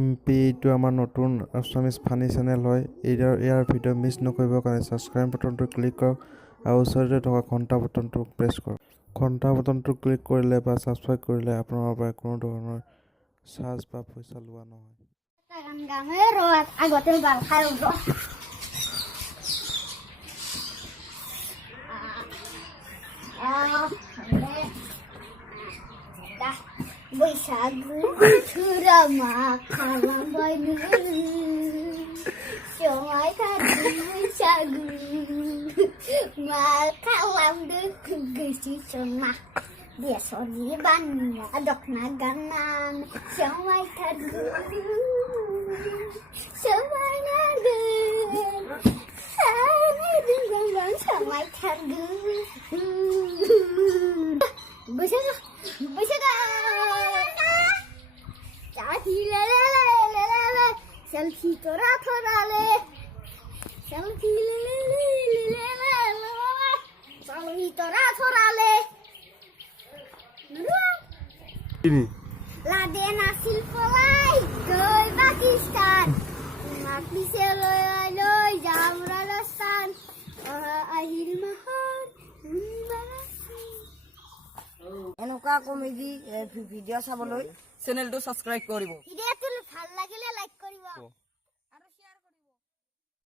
MP টো আমাৰ নতুন আছামিজ ফানি চেনেল হয়। ইয়াৰ ভিডিঅ' মিছ নকৰিবৰ কাৰণে ছাবস্ক্ৰাইব বাটনটো ক্লিক কৰক আৰু ওচৰতে থকা ঘণ্টা বাটনটো প্ৰেছ কৰক। ঘণ্টা বাটনটো ক্লিক কৰিলে বা ছাবস্ক্ৰাইব কৰিলে আপোনাৰ পৰা কোনো ধৰণৰ চাৰ্জ বা পইচা লোৱা নহয়। बैसागु बोथोरा मा खालामबाय समाय थादों बैसागु मा खालामदों गोसो समा बेसरनि बानना दखना गाननानै समाय थादों समायनागोन समाय थादों बैसागु Selfie tora le selfie selfie tora le ini Laden asil polai goy Pakistan mati seloi jam Rajasthan akhir mahar এনেকুৱা কমেডি ভিডিঅ' চাবলৈ চেনেলটো ছাবস্ক্ৰাইব কৰিব। ভিডিঅ'টো ভাল লাগিলে লাইক কৰিব।